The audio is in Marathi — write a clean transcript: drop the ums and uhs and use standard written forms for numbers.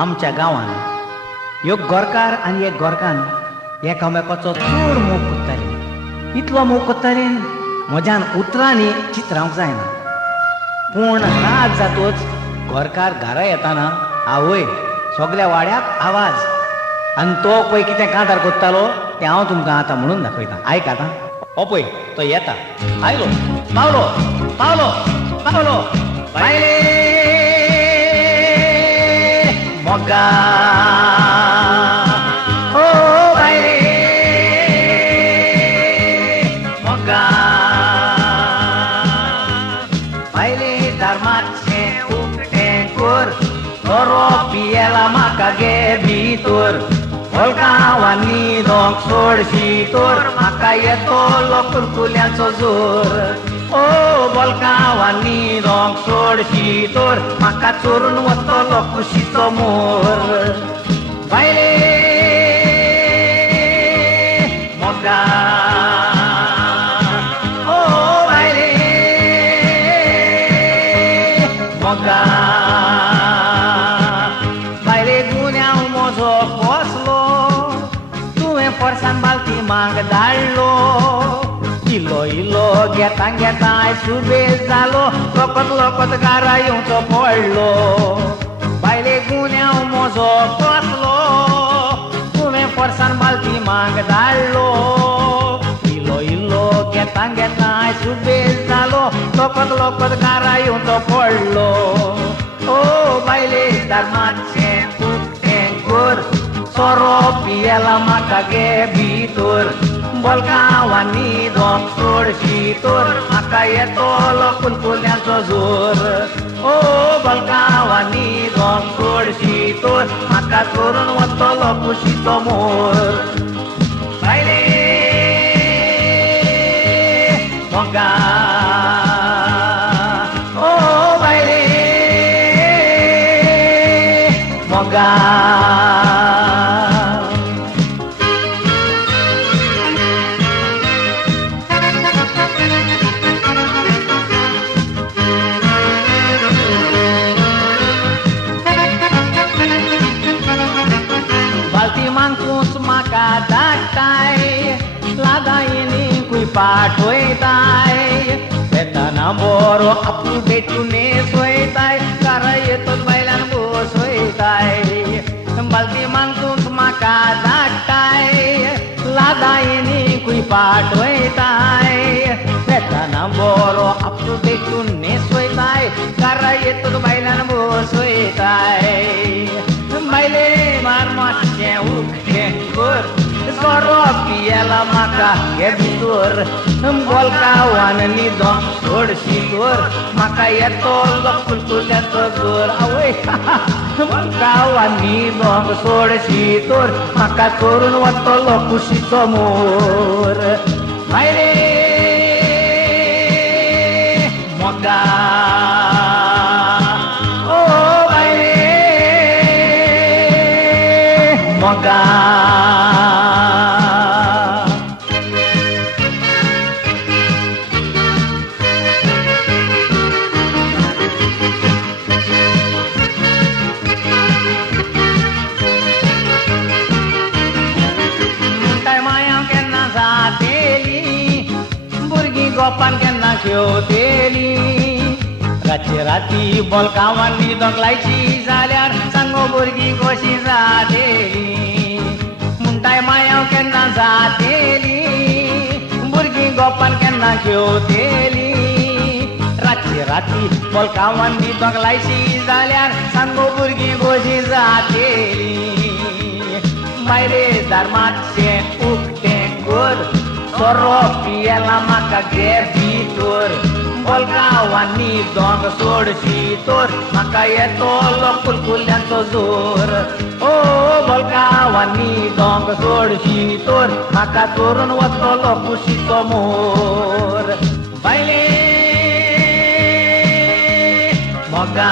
आमच्या गांवांत एक गोरकार आनी एक गोरकान एकामेकाचो चड मोग कोत्ताले. इतलो मोग कोत्ताले म्हज्यान उतरांनी चित्रावंक जायना. पूण रात जातूच गोरकार घरा येताना आवय सगल्या वाड्याक आवाज आनी तो पळय कितें कांतार कोत्तालो तें हांव तुमकां आतां म्हणून दाखयतां. आयक आतां. हो पळय तो येता. आयलो, पावलो, पावलो, पावलो. बायले मोगा ओ बायले मोगा बायले धर्माचें उकतें कर बरो पियेला म्हाका गे भितर वळखावांनी दोग सोडशी तर म्हाका येतो कुलकुल्यांचो जोर. ओ बलकावांनी दोग सोडशी तर म्हाका चोरून वतलो कुशीचो मोर. बायले मोगा ओ बायले मोगा बायले गुन्यांव म्हजो कसलो तुवें परसान बालती माग धाडलो. इलो इलो घेता घेता सुबेज जालो लोकत लोकत गारा येवचो पडलो. बायले गुन्यांव म्हजो कसलो तुवें परसान बालती माग धाडलो. इलो इलो घेता घेता सुबेज जालो लोकत लोकत गारा येवचो पडलो. ओ बायले धर्माचें उकतें कर सोरो पियेला म्हाका गे भितर बलकावांनी दोग सोडशी तर म्हाका येतो कुलकुल्यांचो जोर. ओ बलकावांनी दोग सोडशी तर म्हाका चोरून वतलो कुशीचो मोर. बायले मोगा ओ बायले मोगा म्हाका धाडटाय लागायनी खूंय पाठवयताय येताना बरो आपूण भेटून सोयताय कारा येतोच बायल्यान बसयताय. बालदी मागून म्हाका धाडटाय लागायनी खूंय पाठवयताय येताना बरो आपूण भेटून सोयताय कारा येतोच बायल्यान बसयताय. बायले मार मातशें उकतें कर सोरो पियेला म्हाका गे भितर बलकावांनी दोग सोडशी तर म्हाका येतो कुलकुल्यांचो जोर. आवय बलकावांनी दोग सोडशी तर म्हाका चोरून वतलो कुशीचो मोर. बायले मोगा मोगा काय माया केन्ना जातेली भुरगीं गोपान केन्ना खेळतेली. रातचे राती बलकावांनी दोग लायची जाल्यार सांगो भुरगीं कशी जातेली. म्हणटाय माया केन्ना जातेली भुरगीं गोपान केन्ना खेळतेली. रातचे राती बलकावांनी दोग लायची जाल्यार सांगो भुरगीं कशी जातेली. बायले धर्माचें उकतें कर सोरो पियेला म्हाका गे भितर बलकावांनी दोग सोडशी तर म्हाका येतो कुलकुल्यांचो जोर. ओ बलकावांनी दोग सोडशी तर म्हाका चोरून वतलो कुशीचो मोर. बायले मोगा